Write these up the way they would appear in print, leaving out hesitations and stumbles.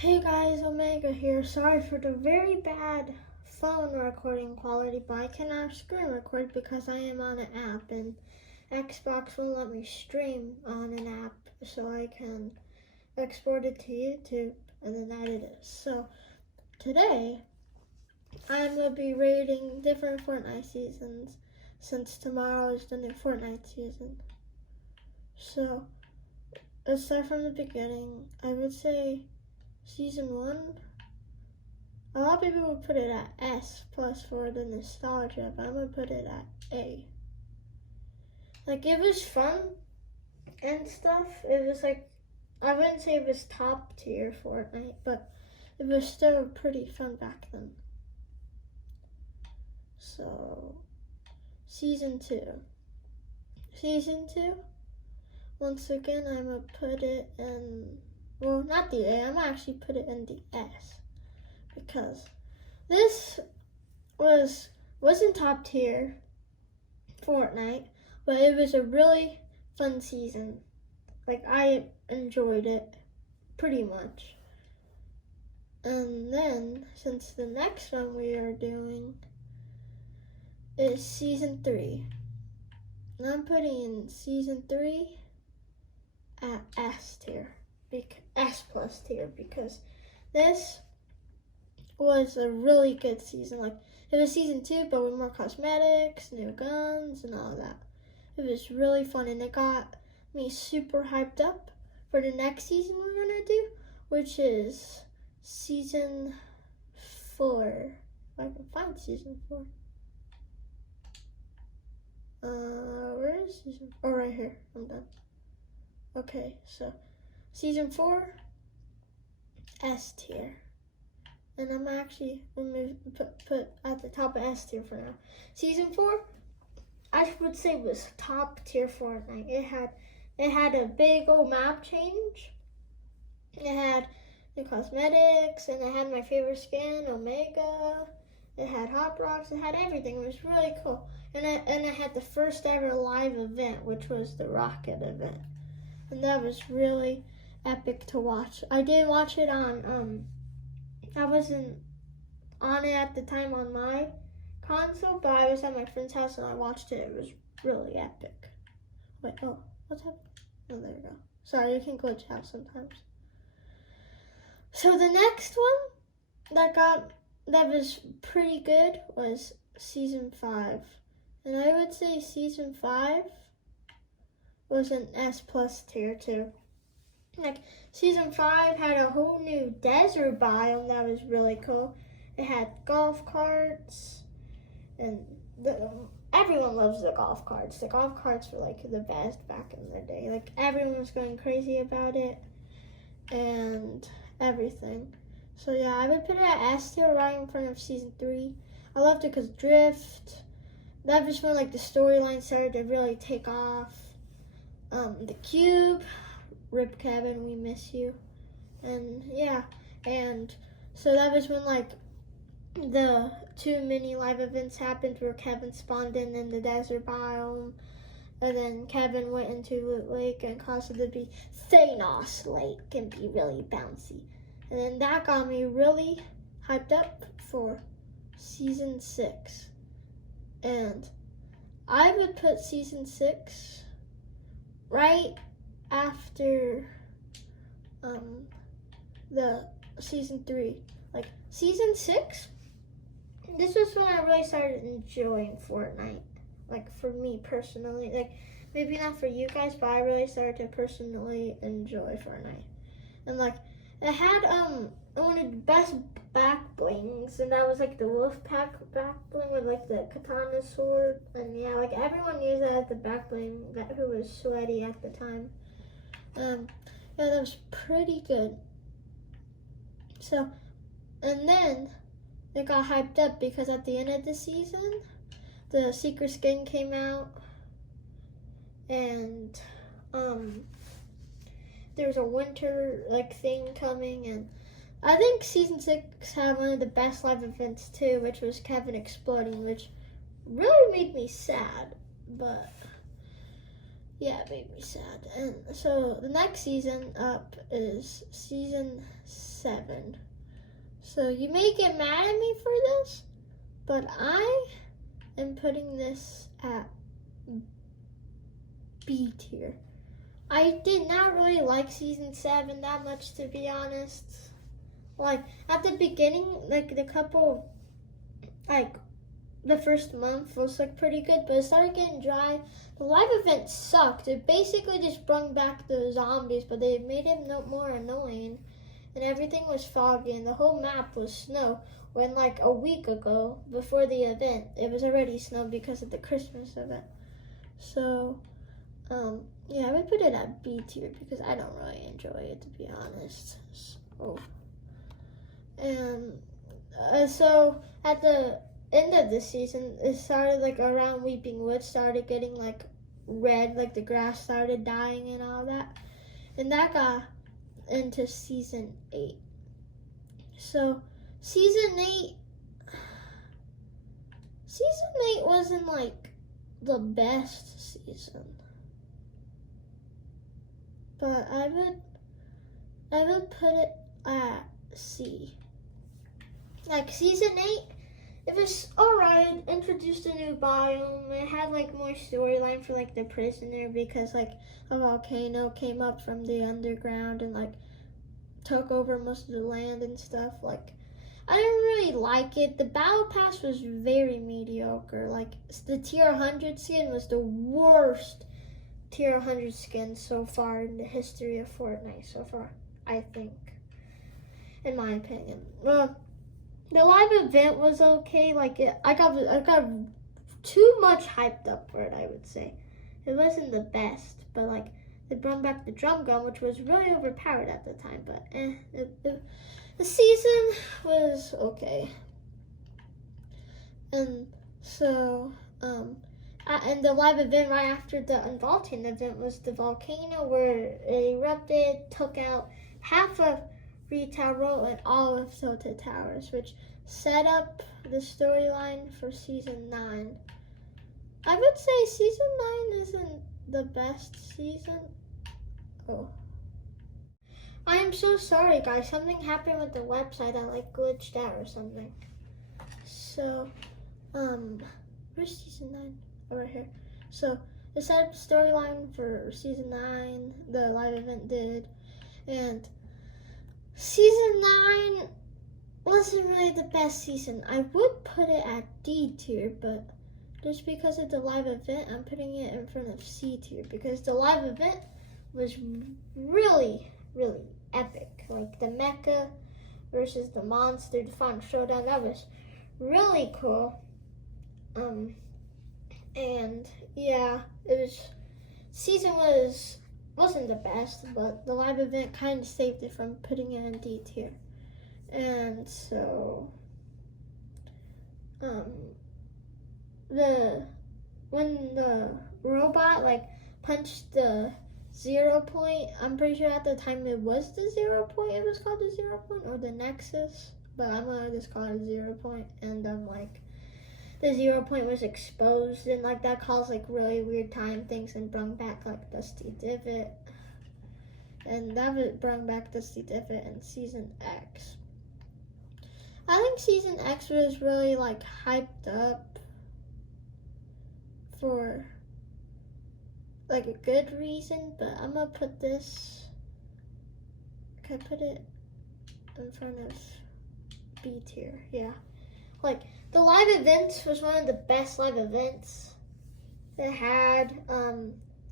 Hey guys, Omega here. Sorry for the very bad phone recording quality, but I cannot screen record because I am on an app and Xbox won't let me stream on an app, so I can export it to YouTube and then edit it. So today I'm going to be rating different Fortnite seasons since tomorrow is the new Fortnite season. So let's start from the beginning. I would say Season 1, a lot of people would put it at S plus for the nostalgia, but I'm going to put it at A. Like, it was fun and stuff. It was like, I wouldn't say it was top tier Fortnite, but it was still pretty fun back then. So, Season 2. Season 2, once again, I'm going to put it in, well, not the A, I'm going to actually put it in the S. Because this wasn't top tier Fortnite, but it was a really fun season. Like, I enjoyed it pretty much. And then, since the next one we are doing is Season 3, and I'm putting Season 3 at S tier, S plus tier, because this was a really good season. Like, it was Season 2, but with more cosmetics, new guns, and all of that. It was really fun, and it got me super hyped up for the next season we're gonna do, which is Season 4. If I can find Season 4. Where is Season 4? Oh, right here. I'm done. Okay, so Season 4, S tier. And I'm actually going to put at the top of S tier for now. Season 4, I would say was top tier Fortnite. It had a big old map change. It had the cosmetics, and it had my favorite skin, Omega. It had Hot Rocks. It had everything. It was really cool. And it had the first ever live event, which was the Rocket event. And that was really epic to watch. I did watch it on I wasn't on it at the time on my console, but I was at my friend's house and I watched it. It was really epic. Wait, oh, what's happening? Oh, there you go. Sorry, you can glitch out sometimes. So the next one that was pretty good was Season 5. And I would say Season 5 was an S plus tier too. Like, Season 5 had a whole new desert biome that was really cool. It had golf carts, and everyone loves the golf carts. The golf carts were like the best back in the day. Like, everyone was going crazy about it and everything. So yeah, I would put it at S tier right in front of Season 3. I loved it because Drift, that was when like the storyline started to really take off. The Cube, Rip Kevin, we miss you. And yeah, and so that was when like the 2 mini live events happened where Kevin spawned in the desert biome, and then Kevin went into Loot Lake and caused it to be Thanos Lake and be really bouncy. And then that got me really hyped up for Season 6. And I would put Season 6 right after the Season 3. Like, Season 6, this was when I really started enjoying Fortnite. Like, for me personally, like, maybe not for you guys, but I really started to personally enjoy Fortnite. And like, it had one of the best back blings, and that was like the wolf pack back bling with like the katana sword. And yeah, like everyone used that as the back bling who was sweaty at the time. Yeah, that was pretty good. So, and then it got hyped up because at the end of the season, the secret skin came out, and there was a winter like thing coming, and I think Season 6 had one of the best live events too, which was Kevin exploding, which really made me sad, but yeah, it made me sad. And so the next season up is Season 7. So you may get mad at me for this, but I am putting this at B tier. I did not really like season 7 that much, to be honest. Like at the beginning, like the first month was like pretty good, but it started getting dry. The live event sucked. It basically just brought back the zombies, but they made it more annoying. And everything was foggy, and the whole map was snow. When like a week ago, before the event, it was already snow because of the Christmas event. So, yeah, I would put it at B tier because I don't really enjoy it, to be honest. So, and so at the end of the season, it started like around Weeping Woods started getting like red, like the grass started dying and all that, and that got into season 8. So season 8 wasn't like the best season, but I would put it at C. Like season 8, it was alright. Introduced a new biome. It had like more storyline for like the prisoner, because like a volcano came up from the underground and like took over most of the land and stuff. Like I didn't really like it. The battle pass was very mediocre. Like the tier 100 skin was the worst tier 100 skin so far in the history of Fortnite so far, I think, in my opinion. Well, the live event was okay. Like I got too much hyped up for it, I would say. It wasn't the best, but like they brought back the drum gun, which was really overpowered at the time. But the season was okay. And so and the live event right after the unvaulting event was the volcano, where it erupted, took out half of Retail Row and all of Tilted Towers, which set up the storyline for season 9. I would say season 9 isn't the best season. Oh. I am so sorry, guys. Something happened with the website that like glitched out or something. So, where's season 9? Oh, right here. So, it set up the storyline for season 9. The live event did. And season 9 wasn't really the best season. I would put it at D tier, but just because of the live event, I'm putting it in front of C tier, because the live event was really, really epic. Like the mecha versus the monster, the final showdown, that was really cool. And yeah, season wasn't the best, but the live event kind of saved it from putting it in D tier. And so, when the robot like punched the 0 point, I'm pretty sure at the time it was the 0 point. It was called the 0 point or the Nexus, but I'm gonna just call it 0 point. And like the 0 point was exposed, and like that caused like really weird time things and brought back like Dusty Divot, and that would bring back Dusty Divot in season X. I think season X was really like hyped up for like a good reason, but I'm gonna put this, can I put it in front of B tier? Yeah. Like the live event was one of the best live events they had.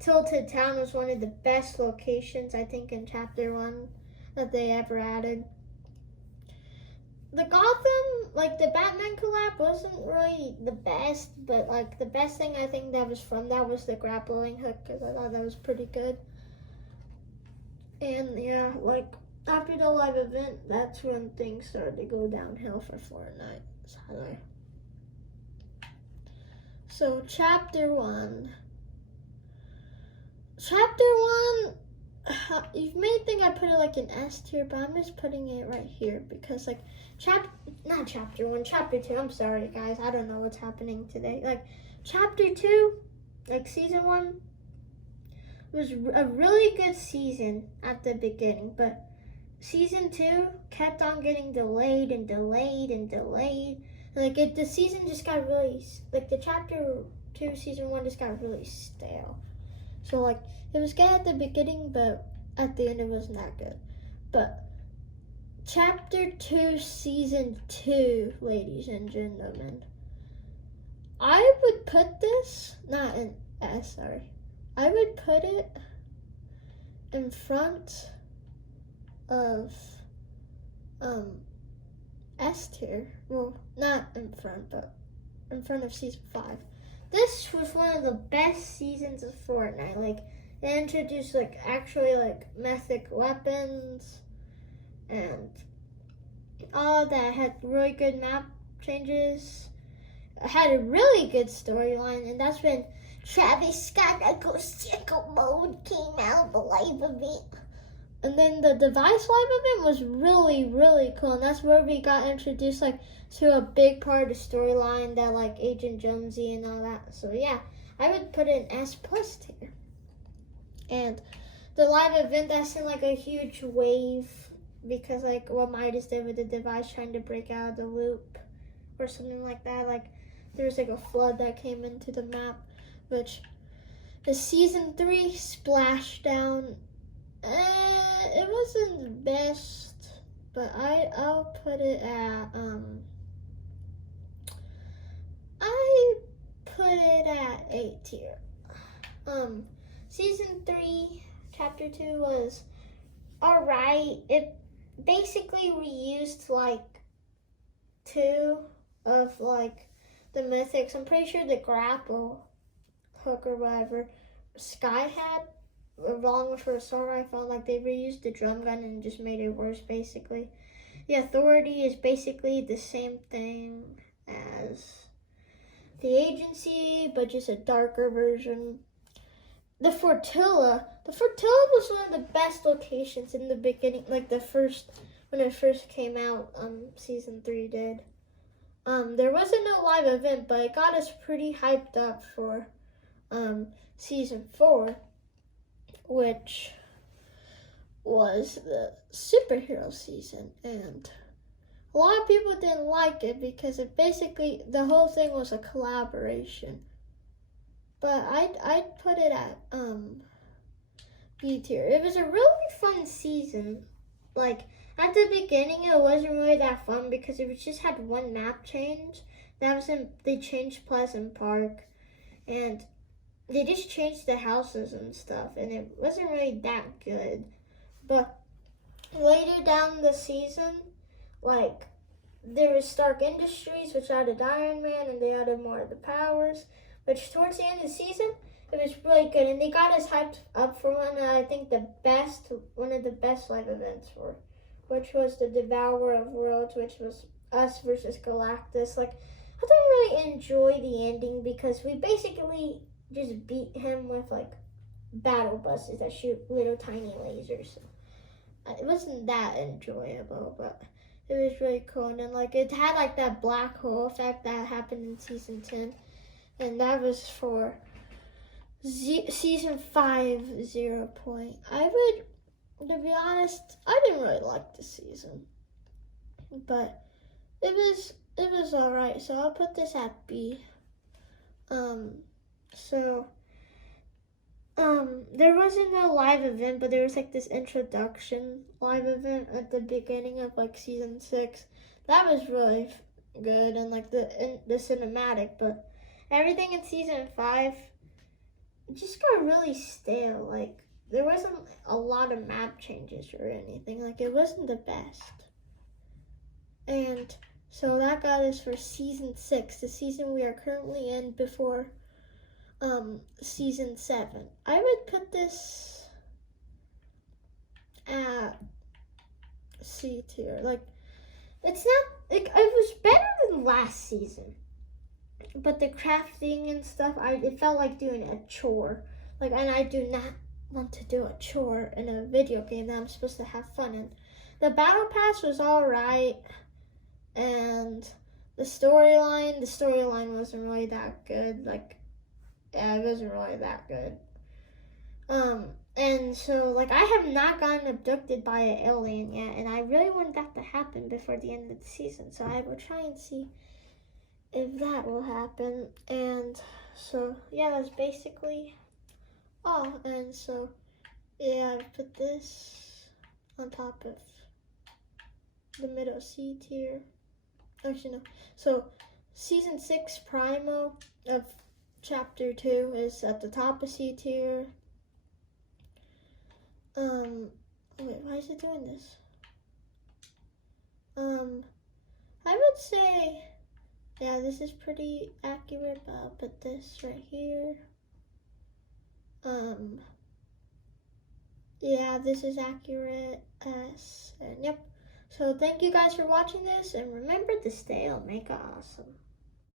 Tilted Town was one of the best locations, I think, in chapter 1 that they ever added. The Gotham, like the Batman collab, wasn't really the best, but like the best thing I think that was from that was the grappling hook, because I thought that was pretty good. And yeah, like after the live event, that's when things started to go downhill for Fortnite. So chapter 1. Chapter 1, you may think I put it like an S tier, but I'm just putting it right here because like not chapter 1, chapter 2. I'm sorry guys, I don't know what's happening today. Like chapter 2, like season 1 was a really good season at the beginning, but season 2 kept on getting delayed and delayed and delayed. Like the season just got really, like the chapter 2 season 1 just got really stale. So like it was good at the beginning, but at the end it wasn't that good. But chapter 2 season 2, ladies and gentlemen, I would put this not in S, sorry. I would put it in front of S tier. Well, not in front, but in front of season 5. This was one of the best seasons of Fortnite. Like, they introduced like actually like mythic weapons and all that. Had really good map changes. It had a really good storyline, and that's when Travis Scott Echo Sicko Mode came out, the live event. And then the device live event was really, really cool. And that's where we got introduced like to a big part of the storyline that like Agent Jonesy and all that. So yeah, I would put it in S plus tier. And the live event, that's in like a huge wave because like what Midas did with the device trying to break out of the loop or something like that. Like there was like a flood that came into the map, which the season 3 splashdown, it wasn't the best, but I'll put it at I put it at A tier. Season 3, chapter 2 was alright. It basically reused like 2 of like the mythics. I'm pretty sure the grapple hook or whatever Sky had, along with her assault rifle, like they reused the drum gun and just made it worse basically. The authority is basically the same thing as the agency, but just a darker version. The Fortilla was one of the best locations in the beginning, like the first, when it first came out, season 3 did. There wasn't no live event, but it got us pretty hyped up for season 4, which was the superhero season, and a lot of people didn't like it because it basically, the whole thing was a collaboration. But I'd put it at B tier. It was a really fun season. Like at the beginning it wasn't really that fun because it just had one map change. That was they changed Pleasant Park and they just changed the houses and stuff, and it wasn't really that good. But later down the season, like there was Stark Industries, which added Iron Man, and they added more of the powers. Which towards the end of the season, it was really good, and they got us hyped up for one of, I think, one of the best live events for, which was the Devourer of Worlds, which was us versus Galactus. Like, I didn't really enjoy the ending because we basically just beat him with like battle buses that shoot little tiny lasers. It wasn't that enjoyable, but it was really cool. And then like it had like that black hole effect that happened in season 10, and that was for season 5 0 point. I would, to be honest, I didn't really like the season, but it was all right. So I'll put this at B. There wasn't a live event, but there was like this introduction live event at the beginning of like season 6. That was really good, and like the cinematic, but everything in season 5 just got really stale. Like there wasn't a lot of map changes or anything. Like it wasn't the best. And so that got us for season 6, the season we are currently in before season 7. I would put this at C tier. Like it's not, like it was better than last season, but the crafting and stuff, it felt like doing a chore. Like, and I do not want to do a chore in a video game that I'm supposed to have fun in. The battle pass was alright, and the storyline wasn't really that good. Like, yeah, it wasn't really that good. And so, like, I have not gotten abducted by an alien yet, and I really want that to happen before the end of the season. So I will try and see if that will happen. And so, yeah, that's basically all. And so, yeah, I put this on top of the middle C tier. Actually, no. So, season 6 Primo of chapter 2 is at the top of C tier. Wait, why is it doing this? I would say, yeah, this is pretty accurate, but I'll put this right here. Yeah, this is accurate. And yep. So thank you guys for watching this, and remember to stay Omega awesome.